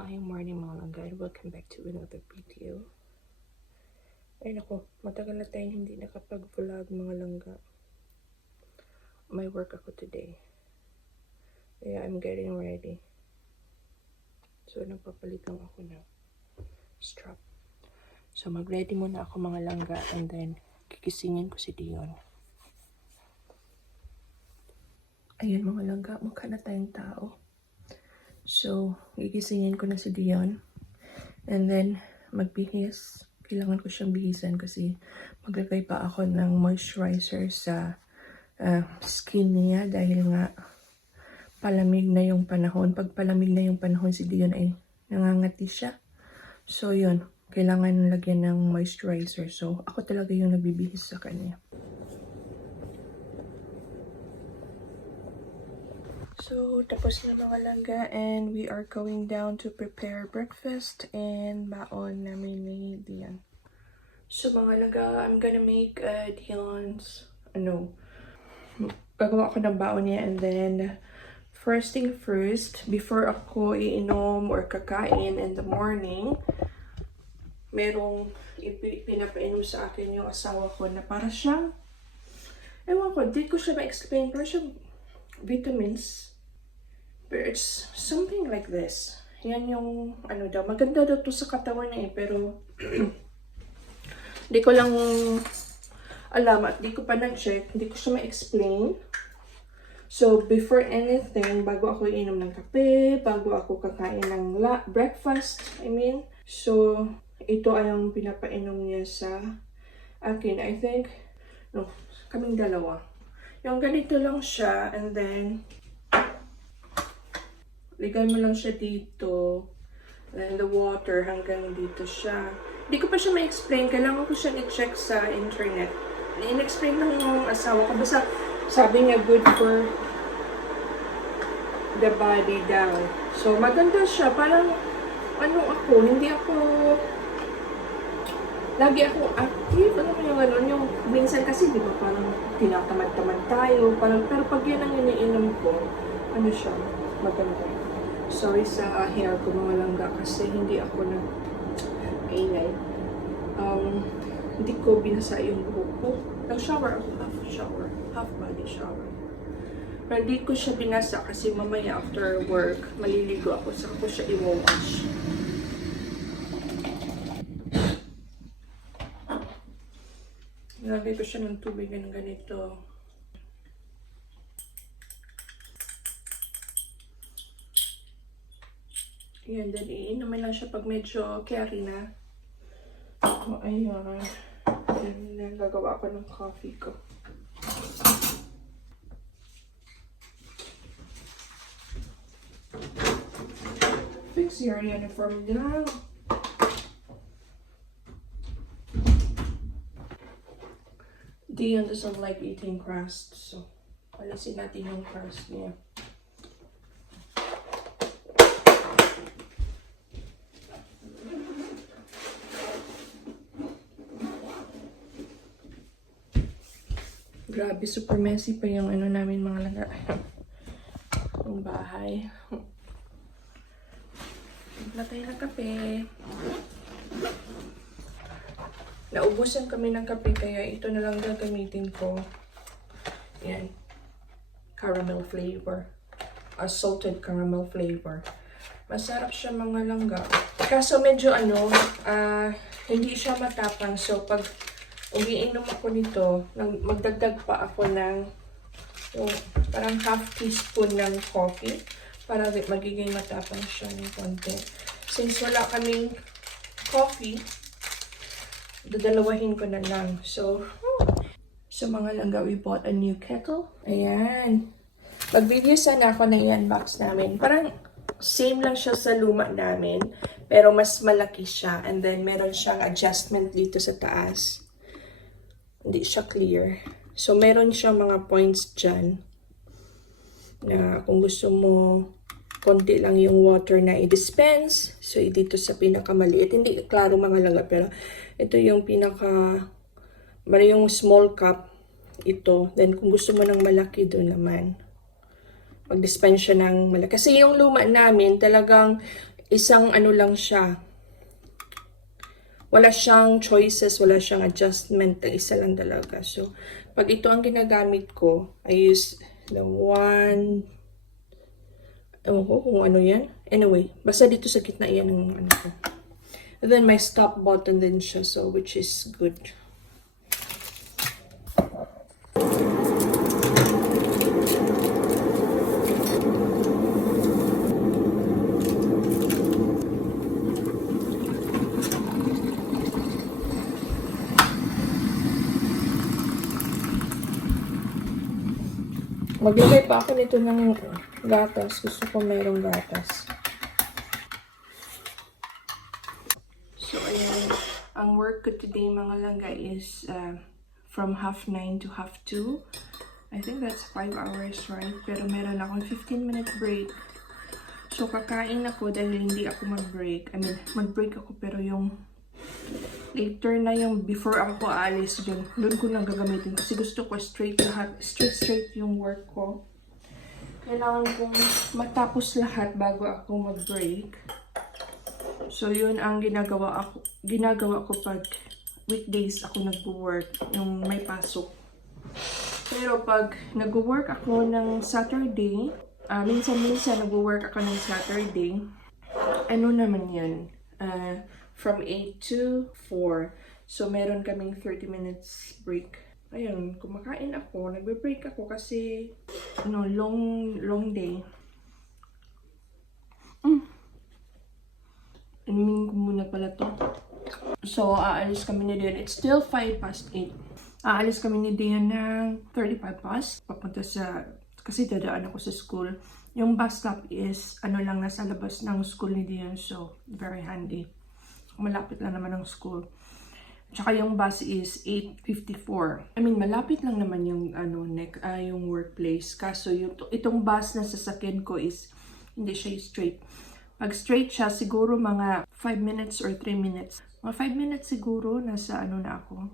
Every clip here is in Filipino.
Maayong morning mga langga and welcome back to another video. Ay nako, matagal na tayong hindi nakapag-vlog mga langga. May work ako today. Yeah, I'm getting ready. So nagpapalit lang ako ng strap. So mag-ready muna ako mga langga and then kikisingin ko si Dion. Ayun mga langga, mukha na tayong tao. So, gigisingin ko na si Dion. And then, magbihis. Kailangan ko siyang bihisan kasi maglagay pa ako ng moisturizer sa skin niya dahil nga palamig na yung panahon. Pag palamig na yung panahon, si Dion ay nangangati siya. So, yun. Kailangan lagyan ng moisturizer. So, ako talaga yung nagbibihis sa kanya. So, tapos na mga langga and we are going down to prepare breakfast and baon namin ni Dion. So, mga langga, I'm gonna make Dion's, gagawa ako ng baon niya and then first thing first, before ako iinom or kakain in the morning, merong pinapainom sa akin yung asawa ko na para siyang, ewan ko, di ko siya ma-explain, para siyang vitamins. But it's something like this. Yan yung, maganda daw to sa katawan niya pero di ko lang alam at di ko pa na-check, di ko siya ma-explain. So, before anything, bago ako inom ng kape, bago ako kakain ng breakfast, so, ito ay yung pinapainom niya sa akin. I think, kaming dalawa. Yung ganito lang siya, and then, ligay mo lang siya dito. And then the water hanggang dito siya. Hindi ko pa siya ma-explain. Kailangan ko siya i-check sa internet. In-explain lang yung asawa ko. Basta sabi niya good for the body daw. So maganda siya. Parang hindi ako lagi ako active. Yung minsan kasi di ba parang tinatamad-tamad tayo. Pero pag yan ang iniinom ko, siya, maganda. Sorry sa hair ko mga langga kasi hindi ako nag-ingay. Hindi ko binasa yung buhok ko. Nag-shower ako, half body shower. Pero hindi ko siya binasa kasi mamaya after work, maliligo ako, saka ko siya i-wash. Nilagay ko siya ng tubig ng ganito. Yan, then iinumin lang siya pag medyo carry na. So, ayun. Then, gagawa ako ng coffee ko. Fix your uniform now. Dion doesn't like eating crust, so alisin natin yung crust niya. Grabe, super messy pa yung namin mga langga. Yung bahay. Wala tayo ng kape. Naubusan kami ng kape kaya ito na lang gagamitin ko. Yan. Caramel flavor. Salted caramel flavor. Masarap siya mga langga. Kaso medyo hindi siya matapang. So pag umiinom ako nito, magdagdag pa ako ng parang half teaspoon ng coffee para magiging matapang siya ng konti. Since wala kaming coffee, dadalawahin ko na lang. So mga langga, we bought a new kettle. Ayan. Magbibiusan ako na i-unbox namin. Parang same lang siya sa luma namin, pero mas malaki siya. And then meron siyang adjustment dito sa taas. Hindi siya clear. So, meron siya mga points dyan na kung gusto mo konti lang yung water na i-dispense. So, dito sa pinakamaliit. Hindi klaro mga langga, pero ito yung yung small cup. Ito. Then, kung gusto mo ng malaki doon naman, mag-dispense siya ng malaki. Kasi yung luma namin, talagang isang ano lang siya. Wala siyang choices, wala siyang adjustment. Isa lang talaga. So, pag ito ang ginagamit ko, I use the one, ewan ko kung ano yan. Anyway, basta dito sa gitna yan ng ano ko. And then, may stop button din siya, so which is good. Maglagay pa ako nito ng gatas. Gusto ko merong gatas. So, ayan. Ang work ko today, mga langga, is from 9:30 to 2:30. I think that's 5 hours, right? Pero meron akong 15-minute break. So, kakain ako dahil hindi ako mag-break. I mean, mag-break ako pero yung later na yung before ako aalis dyan, doon ko nang gagamitin kasi gusto ko straight lahat, straight yung work ko. Kailangan kong matapos lahat bago ako mag-break. So yun ang ginagawa ko pag weekdays ako nagwo-work, yung may pasok. Pero pag nagwo-work ako ng Saturday, minsan nagwo-work ako ng Saturday, ano naman yun? From 8 to 4. So, meron kaming 30 minutes break. Ayun, kumakain ako. Nagbe-break ako kasi, long day. Inumin ko muna pala to. So, aalis kami ni Dian. It's still 8:05. Aalis kami ni Dian ng 35 past. Papunta sa, kasi dadaan ako sa school. Yung bus stop is, lang nasa labas ng school ni Dian. So, very handy. Malapit lang naman ang school. Tsaka yung bus is 8:54. I mean, malapit lang naman yung yung workplace. Kaso itong bus na sasakyan ko is hindi siya straight. Pag straight siya, siguro mga 5 minutes or 3 minutes. Mga 5 minutes siguro nasa na ako.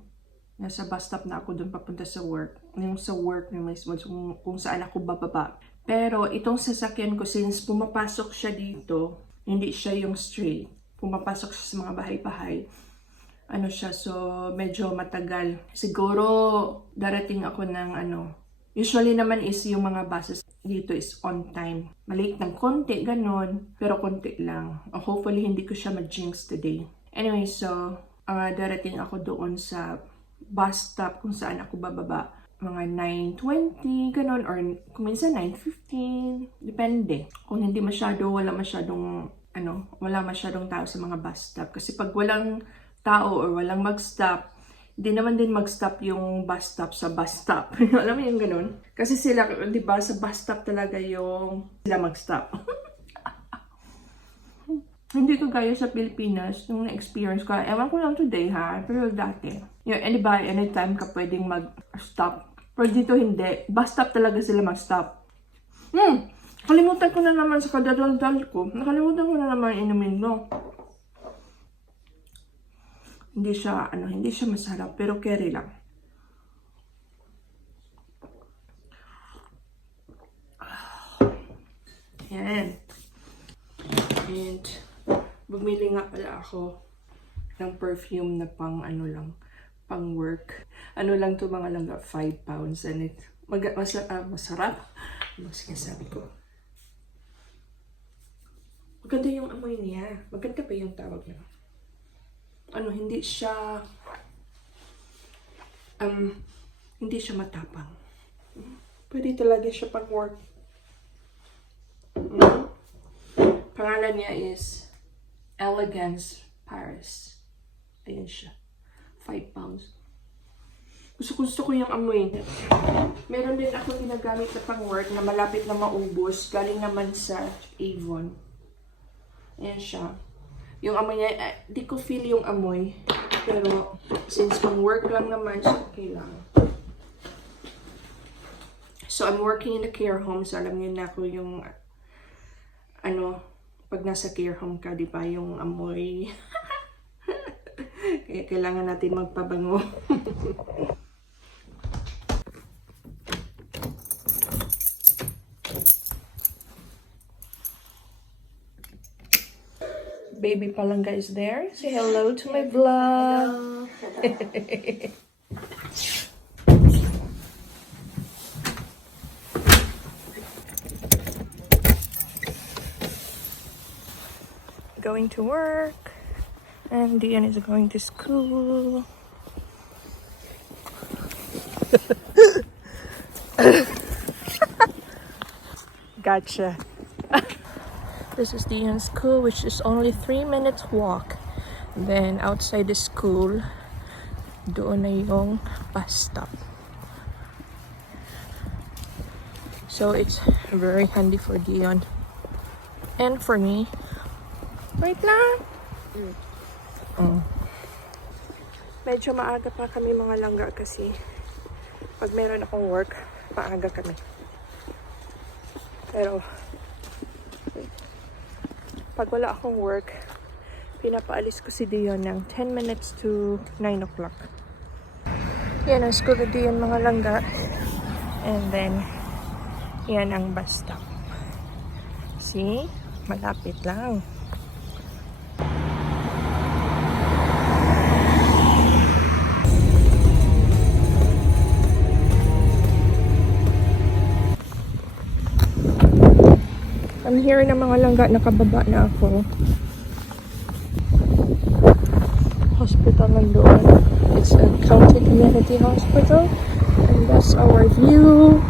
Nasa bus stop na ako doon papunta sa work. Yung sa work na mismo kung saan ako bababa. Pero itong sasakyan ko, since pumapasok siya dito, hindi siya yung straight. Pumapasok siya sa mga bahay-bahay. So medyo matagal. Siguro darating ako ng usually naman is yung mga buses dito is on time. Malate ng konti, ganon. Pero konti lang. Hopefully hindi ko siya ma-jinx today. Anyway, so darating ako doon sa bus stop kung saan ako bababa. Mga 9:20, ganon. Or kung minsan 9:15. Depende. Kung hindi wala masyadong tao sa mga bus stop. Kasi pag walang tao or walang mag-stop, hindi naman din mag-stop yung bus stop sa bus stop. Alam mo yung ganun? Kasi sila, di ba, sa bus stop talaga yung sila mag-stop. Hindi ko gaya sa Pilipinas, yung na-experience ko. Ewan ko lang today ha, pero dati. Yung anytime ka pwedeng mag-stop. Pero dito hindi. Bus stop talaga sila mag-stop. Kalimutan ko na naman sa kadadaldal ko. Nakalimutan ko na naman inumin mo. Hindi siya masarap, pero carry lang. Yan. And, bumili nga pala ako ng perfume na pang pang work. Lang to mga lang 5 pounds. And it, masarap. Ano sinasabi ko? Maganda yung amoy niya. Maganda pa yung tawag niya. Hindi siya matapang. Pwede talaga siya pag work. Pangalan niya is Elegance Paris. Ayan siya. 5 pounds. Gusto ko yung amoy niya. Meron din ako ginagamit na pang work na malapit na maubos. Galing naman sa Avon. Ayan siya. Yung amoy niya, di ko feel yung amoy. Pero, since pang work lang naman, so okay lang. So, I'm working in a care home. So, alam niyo na ako yung, pag nasa care home ka, di ba, yung amoy. Kaya kailangan natin magpabango. Baby Palangga is there. Say hello to my vlog. Going to work. And Dion is going to school. Gotcha. This is Dion's school, which is only 3 minutes walk. Then outside the school, doon na yung bus stop. So it's very handy for Dion. And for me. Wait lang. Medyo maaga pa kami mga langga kasi pag meron akong work, maaga kami. Pero pag wala akong work, pinapaalis ko si Dion ng 10 minutes to 9 o'clock. Yan ang school ni Dion mga langga. And then, yan ang bus stop. See? Malapit lang. I'm here na mga langga, nakababa na ako. Hospital nandoon. It's a county community hospital. And that's our view.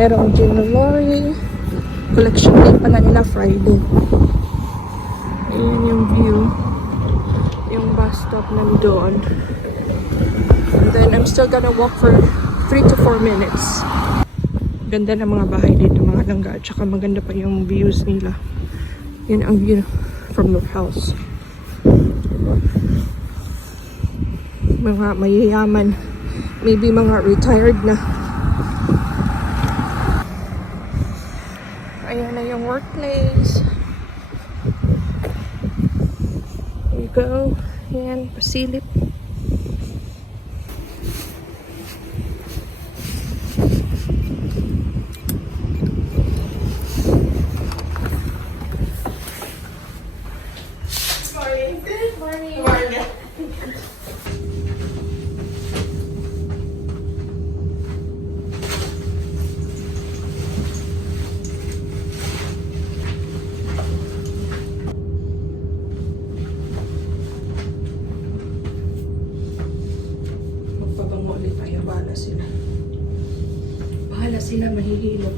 Merong gym lorry. Collection day pala nila Friday. Ayan yung view. Yung bus stop nandoon. And then I'm still gonna walk for 3 to 4 minutes. Ganda ng mga bahay dito mga langga. At saka maganda pa yung views nila. Yan ang view from the house. Mga mayayaman. Maybe mga retired na. Ayan na yung workplace. There you go. Ayan, pasilip. Magpabango ulit tayo. Bahala sila. Bahala sila, mahihilot.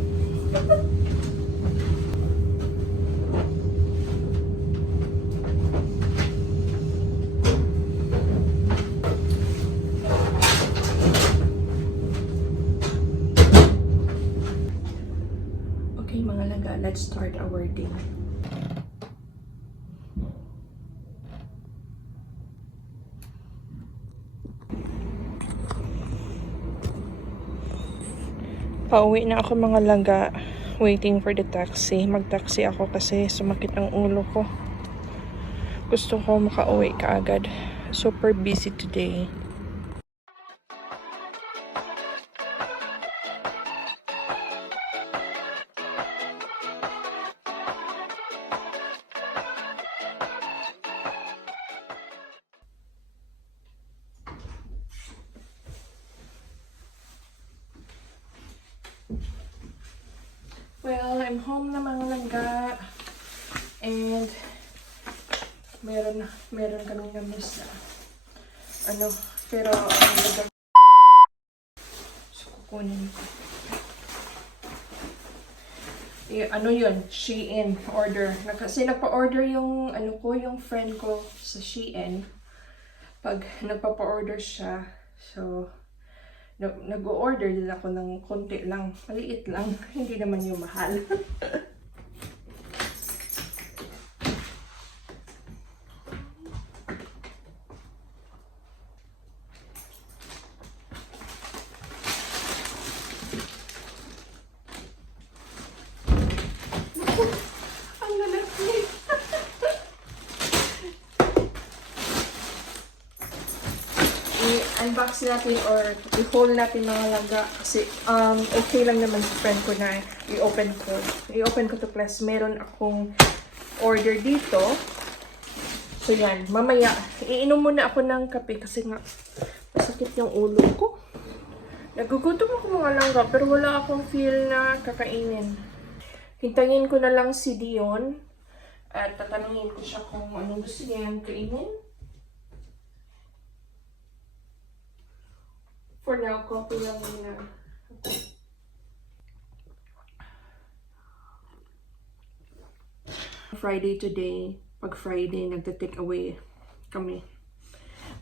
Okay mga langga, let's start our day. Pauwi na ako mga langga, waiting for the taxi. Mag-taxi ako kasi sumakit ang ulo ko. Gusto ko makauwi kaagad. Super busy today. Well, I'm home na mga langga. And meron kaming na-miss na pero ang lagang so kukunin ko. Yun, Shein order. Kasi nagpa-order yung yung friend ko sa Shein. Pag nagpapa-order siya, so nag-o-order din ako ng konti lang. Maliit lang. Hindi naman yung mahal. Ang lalaki. I-unbox natin or i-haul natin mga langga kasi okay lang naman sa friend ko na I-open ko to plus meron akong order dito. So yan, mamaya iinom muna ako ng kape kasi nga masakit yung ulo ko. Nagugutom ako mga langga pero wala akong feel na kakainin. Hintayin ko na lang si Dion at tatanungin ko siya kung anong gusto niya kainin. For now, coffee lang muna. Friday today. Pag Friday, nagta-take away kami.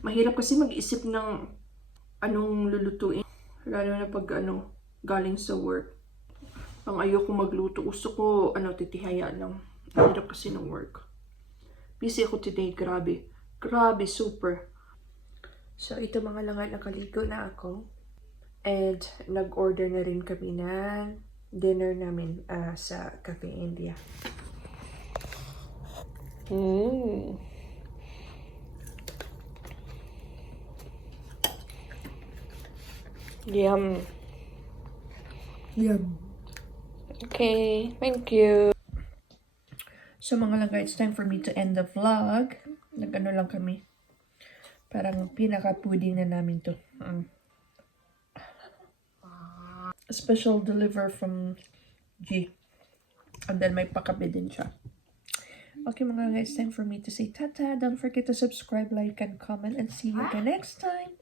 Mahirap kasi mag-isip ng anong lulutuin. Lalo na pag galing sa work. Ang ayoko magluto. Gusto ko, titihaya lang. Mahirap kasi ng work. Busy ako today. Grabe. Grabe, super. So, ito mga langan, nakaligo na ako. And, nag-order na rin kami ng dinner namin sa Cafe India. Yum. Yum. Okay, thank you. So mga langga, it's time for me to end the vlog. Nag-ano lang kami. Parang pinaka-pudding na namin to. A special deliver from G. And then may pakabe din siya. Okay mga langga, it's time for me to say tata. Don't forget to subscribe, like, and comment. And see you again next time.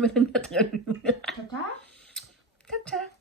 Tata? Tata.